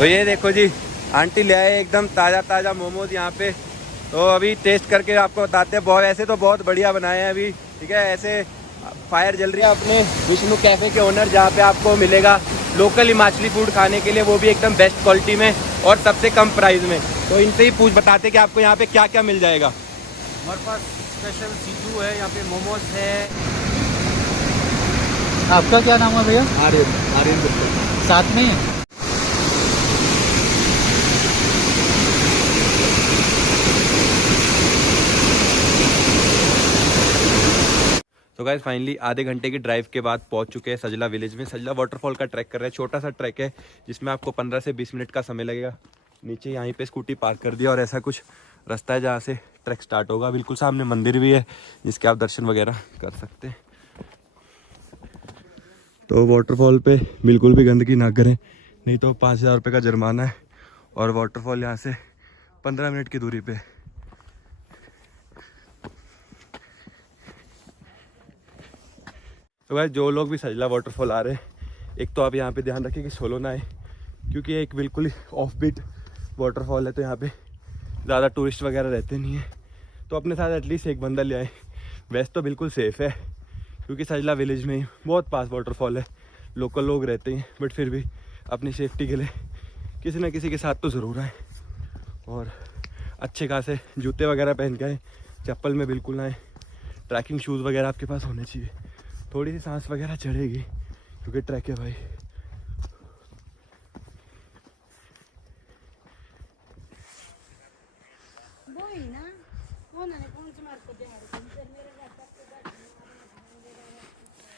तो ये देखो जी, आंटी ले आए एकदम ताज़ा ताज़ा मोमोज यहाँ पे। तो अभी टेस्ट करके आपको बताते हैं। बहुत ऐसे तो बहुत बढ़िया बनाए हैं अभी, ठीक है। ऐसे फायर जल रही है अपने विष्णु कैफ़े के ओनर, जहाँ पे आपको मिलेगा लोकल हिमाचली फूड खाने के लिए, वो भी एकदम बेस्ट क्वालिटी में और सबसे कम प्राइस में। तो इनसे ही बताते कि आपको यहाँ पे क्या क्या मिल जाएगा। हमारे पास स्पेशल सीजू है, यहाँ पे मोमोज है। आपका क्या नाम है भैया? आर्यन साथ में तो गाइस फाइनली आधे घंटे की ड्राइव के बाद पहुंच चुके हैं सजला विलेज में। सजला वाटरफॉल का ट्रैक कर रहे हैं। छोटा सा ट्रैक है जिसमें आपको 15 से 20 मिनट का समय लगेगा। नीचे यहीं पे स्कूटी पार्क कर दिया और ऐसा कुछ रास्ता है जहाँ से ट्रैक स्टार्ट होगा। बिल्कुल सामने मंदिर भी है जिसके आप दर्शन वगैरह कर सकते हैं। तो वाटरफॉल पे बिल्कुल भी गंदगी ना करें, नहीं तो 5,000 रुपये का जुर्माना है। और वाटरफॉल यहाँ से 15 मिनट की दूरी पे। तो भाई जो लोग भी सजला वाटरफॉल आ रहे हैं, एक तो आप यहाँ पे ध्यान रखें कि सोलो ना आए, क्योंकि एक बिल्कुल ही ऑफ बीट वाटरफॉल है। तो यहाँ पे ज़्यादा टूरिस्ट वगैरह रहते नहीं हैं। तो अपने साथ एटलीस्ट एक बंदा ले आए। वैसे तो बिल्कुल सेफ़ है क्योंकि सजला विलेज में ही बहुत पास वाटरफॉल है, लोकल लोग रहते हैं, बट फिर भी अपनी सेफ्टी के लिए किसी न किसी के साथ तो ज़रूर आए। और अच्छे खासे जूते वगैरह पहन के आए, चप्पल में बिल्कुल ना आए। ट्रैकिंग शूज़ वगैरह आपके पास होने चाहिए। थोड़ी सी सांस वगैरह चढ़ेगी क्योंकि ट्रैक है भाई।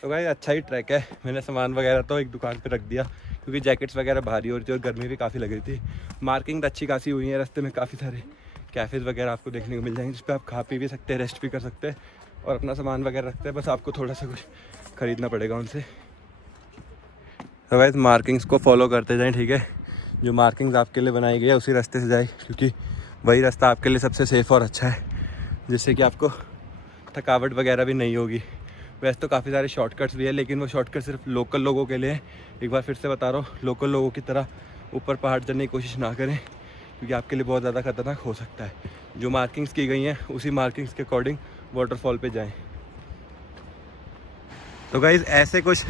तो भाई अच्छा ही ट्रैक है। मैंने सामान वगैरह तो एक दुकान पे रख दिया क्योंकि जैकेट्स वगैरह भारी हो रही थी और गर्मी भी काफ़ी लग रही थी। मार्किंग अच्छी खासी हुई है। रास्ते में काफ़ी सारे कैफ़ेज़ वगैरह आपको देखने को मिल जाएंगे, जिस पे आप खा पी भी सकते हैं, रेस्ट भी कर सकते हैं और अपना सामान वगैरह रखते हैं। बस आपको थोड़ा सा कुछ ख़रीदना पड़ेगा उनसे। तो भाई मार्किंग्स को फॉलो करते जाएँ, ठीक है। जो मार्किंग्स आपके लिए बनाई गई है उसी रास्ते से जाए, क्योंकि वही रास्ता आपके लिए सबसे सेफ़ और अच्छा है, जिससे कि आपको थकावट वगैरह भी नहीं होगी। वैसे तो काफ़ी सारे शॉर्टकट्स भी है, लेकिन वो शॉर्टकट सिर्फ लोकल लोगों के लिए है। एक बार फिर से बता रहा हूँ, लोकल लोगों की तरह ऊपर पहाड़ चढ़ने की कोशिश ना करें, क्योंकि आपके लिए बहुत ज़्यादा खतरनाक हो सकता है। जो मार्किंग्स की गई हैं उसी मार्किंग्स के अकॉर्डिंग वाटरफॉल पे जाएं। तो गाइस ऐसे कुछ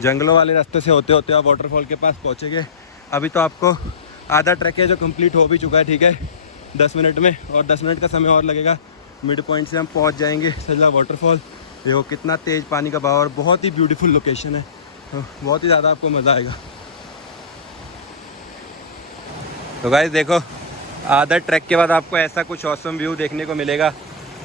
जंगलों वाले रास्ते से होते होते आप वाटरफॉल के पास पहुँचेंगे। अभी तो आपको आधा ट्रैक है जो कंप्लीट हो भी चुका है, ठीक है, 10 मिनट में, और 10 मिनट का समय और लगेगा। मिड पॉइंट से हम पहुँच जाएंगे सजला वाटरफॉल। देखो कितना तेज़ पानी का बहाव और बहुत ही ब्यूटीफुल लोकेशन है। बहुत ही ज़्यादा आपको मज़ा आएगा। तो गाइस देखो, आधा ट्रैक के बाद आपको ऐसा कुछ ऑसम व्यू देखने को मिलेगा।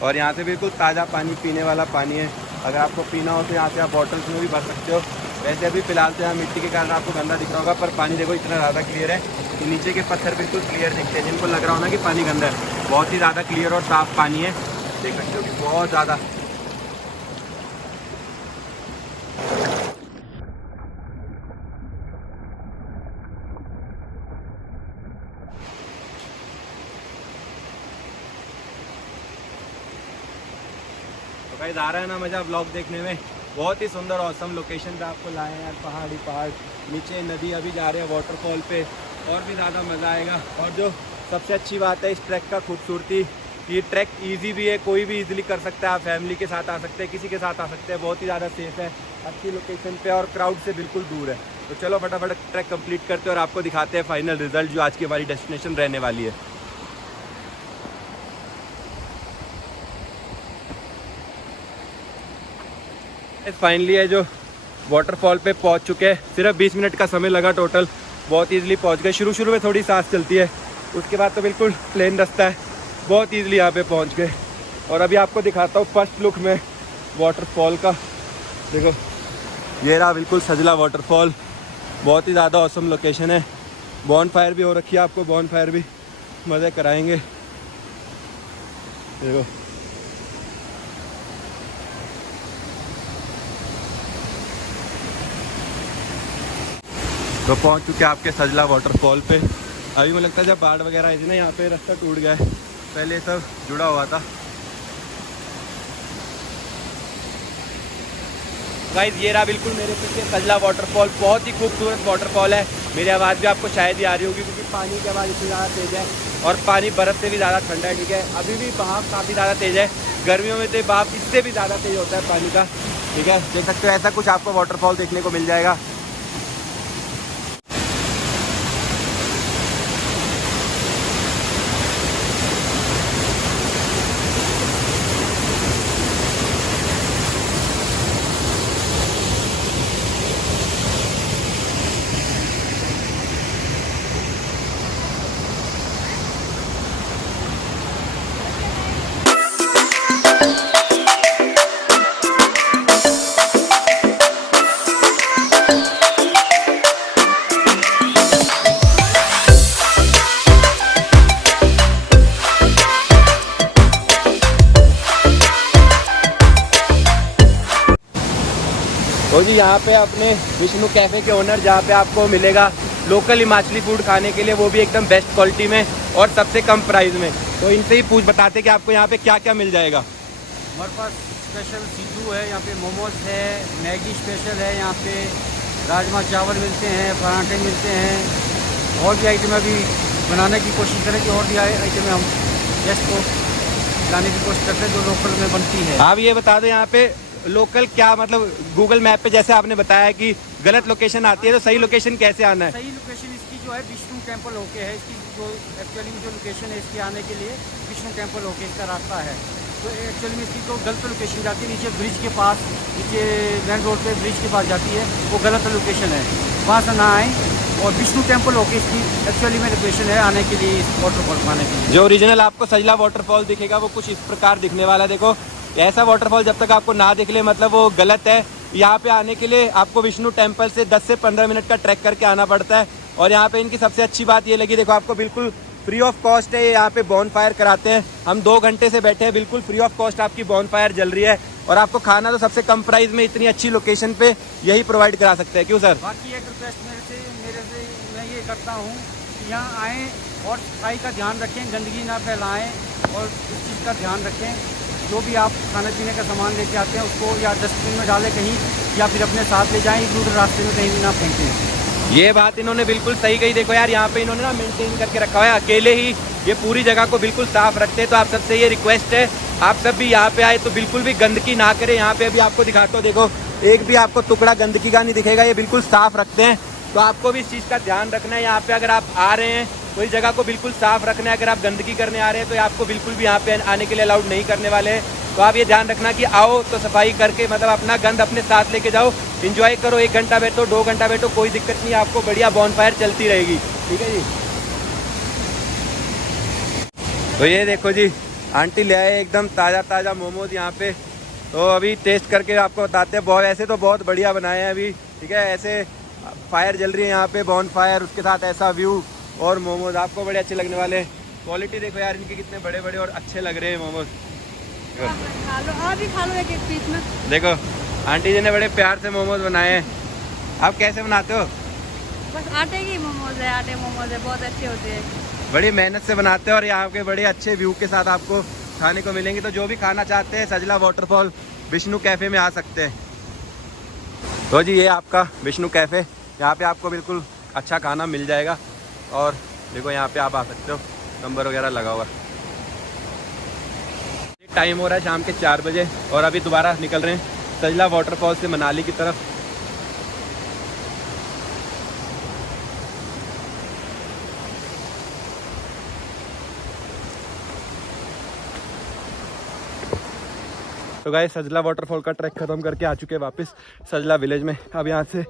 और यहाँ से बिल्कुल ताज़ा पानी, पीने वाला पानी है। अगर आपको पीना हो तो यहाँ से आप बॉटल्स में भी भर सकते हो। वैसे अभी फ़िलहाल तो यहाँ मिट्टी के कारण आपको गंदा दिख रहा होगा, पर पानी देखो इतना ज़्यादा क्लियर है कि नीचे के पत्थर बिल्कुल क्लियर दिखते हैं। जिनको लग रहा हो ना कि पानी गंदा है, बहुत ही ज़्यादा क्लियर और साफ़ पानी है। देख सकते हो कि बहुत ज़्यादा। गाइस आ रहा है ना मज़ा व्लॉग देखने में। बहुत ही सुंदर औसम लोकेशन पे आपको लाए हैं यार। पहाड़, नीचे नदी, अभी जा रहे हैं वाटरफॉल पे, और भी ज़्यादा मज़ा आएगा। और जो सबसे अच्छी बात है इस ट्रैक का खूबसूरती, ये ट्रैक इजी भी है, कोई भी इजीली कर सकता है। आप फैमिली के साथ आ सकते हैं, किसी के साथ आ सकते हैं। बहुत ही ज़्यादा सेफ है, अच्छी लोकेशन पे और क्राउड से बिल्कुल दूर है। तो चलो फटाफट ट्रैक कंप्लीट करते हैं और आपको दिखाते हैं फाइनल रिजल्ट जो आज की हमारी डेस्टिनेशन रहने वाली है। फाइनली है जो वाटरफॉल पे पहुंच चुके हैं। सिर्फ 20 मिनट का समय लगा टोटल। बहुत ईजिली पहुंच गए। शुरू में थोड़ी सांस चलती है, उसके बाद तो बिल्कुल प्लेन रास्ता है। बहुत ईजिली यहाँ पे पहुंच गए। और अभी आपको दिखाता हूँ फर्स्ट लुक में वाटरफॉल का। देखो ये रहा बिल्कुल सजला वाटरफॉल। बहुत ही ज़्यादा ऑसम लोकेशन है। बॉन फायर भी हो रखी है, आपको बॉन फायर भी मज़े कराएंगे। देखो तो पहुंच चुके आपके सजला वाटरफॉल पे। अभी मुझे लगता है जब बाढ़ वगैरह आई थी ना, यहाँ पे रास्ता टूट गया है, पहले सब जुड़ा हुआ था। गाइस ये रहा बिल्कुल मेरे पीछे सजला वाटरफॉल। बहुत ही खूबसूरत वाटरफॉल है। मेरी आवाज़ भी आपको शायद ही आ रही होगी क्योंकि पानी की आवाज़ इतनी ज़्यादा तेज़ है और पानी बर्फ़ से भी ज़्यादा ठंडा है। ठीक है, अभी भी बहाव काफ़ी ज़्यादा तेज़ है। गर्मियों में तो बहाव इससे भी ज़्यादा तेज़ होता है पानी का। ठीक है, देख सकते हो ऐसा कुछ आपको वाटरफॉल देखने को मिल जाएगा। तो जी यहाँ पे अपने विष्णु कैफ़े के ओनर, जहाँ पे आपको मिलेगा लोकल हिमाचली फूड खाने के लिए, वो भी एकदम बेस्ट क्वालिटी में और सबसे कम प्राइस में। तो इनसे ही बताते कि आपको यहाँ पे क्या क्या मिल जाएगा। हमारे पास स्पेशल सीजू है, यहाँ पे मोमोज है, मैगी स्पेशल है, यहाँ पे राजमा चावल मिलते हैं, पराठे मिलते हैं, और भी आइटम अभी बनाने की कोशिश करें कि और भी आइटम हम गेस्ट को लाने की कोशिश करते हैं जो लोकल में बनती है। आप ये बता दो यहाँ पे लोकल क्या मतलब, गूगल मैप पे जैसे आपने बताया कि गलत लोकेशन आती है, तो सही लोकेशन कैसे आना है? सही लोकेशन इसकी जो है विष्णु टेम्पल होके है, इसकी जो एक्चुअली जो लोकेशन है इसकी आने के लिए विष्णु टेम्पल होके इसका रास्ता है। तो एक्चुअली में इसकी जो गलत लोकेशन जाती है नीचे ब्रिज के पास, नीचे मेन रोड पे ब्रिज के पास जाती है, वो गलत लोकेशन है, वहाँ से ना आए। और विष्णु टेम्पल होके इसकी एक्चुअली में लोकेशन है आने के लिए, इस वाटरफॉल आने के लिए। जो ओरिजिनल आपको सजला वाटरफॉल दिखेगा वो कुछ इस प्रकार दिखने वाला है। देखो, ऐसा वाटरफॉल जब तक आपको ना दिख ले मतलब वो गलत है। यहाँ पे आने के लिए आपको विष्णु टेम्पल से 10 से 15 मिनट का ट्रैक करके आना पड़ता है। और यहाँ पे इनकी सबसे अच्छी बात ये लगी, देखो आपको बिल्कुल फ्री ऑफ कॉस्ट है, यहाँ पे बॉन फायर कराते हैं। हम 2 घंटे से बैठे हैं, बिल्कुल फ्री ऑफ कॉस्ट आपकी बॉन फायर जल रही है। और आपको खाना तो सबसे कम प्राइस में इतनी अच्छी लोकेशन पे यही प्रोवाइड करा सकते हैं। क्यों सर? बाकी एक रिक्वेस्ट मेरे से मैं ये करता हूँ कि यहाँ आएँ और सफाई का ध्यान रखें, गंदगी ना फैलाएँ और इस चीज़ का ध्यान रखें। जो भी आप खाने पीने का सामान लेके आते हैं उसको या डस्टबिन में डालें कहीं, या फिर अपने साथ ले जाएं, इधर उधर रास्ते में कहीं भी ना फेंकें। ये बात इन्होंने बिल्कुल सही कही। देखो यार, यहाँ पे इन्होंने ना मेंटेन करके रखा हुआ है, अकेले ही ये पूरी जगह को बिल्कुल साफ रखते हैं। तो आप सबसे ये रिक्वेस्ट है, आप सब भी यहाँ पे आए तो बिल्कुल भी गंदगी ना करें। यहाँ पे अभी आपको दिखाता हूँ, देखो एक भी आपको टुकड़ा गंदगी का नहीं दिखेगा, ये बिल्कुल साफ रखते हैं। तो आपको भी इस चीज़ का ध्यान रखना है। यहाँ पे अगर आप आ रहे हैं तो इस जगह को बिल्कुल साफ रखना है। अगर आप गंदगी करने आ रहे हैं तो आपको बिल्कुल भी यहाँ पे आने के लिए अलाउड नहीं करने वाले हैं। तो आप ये ध्यान रखना कि आओ तो सफाई करके मतलब अपना गंद अपने साथ लेके जाओ, एंजॉय करो। 1 घंटा बैठो, 2 घंटा बैठो, कोई दिक्कत नहीं, आपको बढ़िया बॉनफायर चलती रहेगी। ठीक है जी। तो ये देखो जी, आंटी ले आए एकदम ताज़ा ताज़ा मोमोज यहाँ पे। तो अभी टेस्ट करके आपको बताते हैं। बहुत ऐसे तो बहुत बढ़िया बनाए हैं अभी। ठीक है, ऐसे फायर जल रही है यहाँ पे, बॉन फायर, उसके साथ ऐसा व्यू और मोमोज आपको बड़े अच्छे लगने वाले हैं। क्वालिटी देखो यार इनके कितने बड़े बड़े और अच्छे लग रहे हैं मोमोज। खा लो, आप भी खा लो एक पीस में। देखो आंटी जी ने बड़े प्यार से मोमोज बनाए हैं। आप कैसे बनाते हो? बस आटे की मोमोज है, आटे मोमोज है, बहुत अच्छे होते हैं। बड़ी मेहनत से बनाते हैं और यहाँ के बड़े अच्छे व्यू के साथ आपको खाने को मिलेंगे। तो जो भी खाना चाहते हैं सजला वाटरफॉल विष्णु कैफ़े में आ सकते हैं। तो जी ये आपका विष्णु कैफ़े, यहाँ पे आपको बिल्कुल अच्छा खाना मिल जाएगा। और देखो यहाँ पे आप आ सकते हो, नंबर वगैरह लगा हुआ। टाइम हो रहा है शाम के 4 बजे और अभी दोबारा निकल रहे हैं सजला वाटरफॉल से मनाली की तरफ। तो गाइस सजला वाटरफॉल का ट्रैक खत्म करके आ चुके हैं वापस सजला विलेज में। अब यहाँ से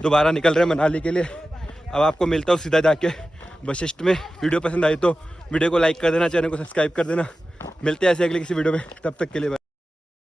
दोबारा निकल रहे हैं मनाली के लिए। अब आपको मिलता हूँ सीधा जाके वशिष्ठ में। वीडियो पसंद आई तो वीडियो को लाइक कर देना, चैनल को सब्सक्राइब कर देना। मिलते हैं ऐसे अगले किसी वीडियो में, तब तक के लिए।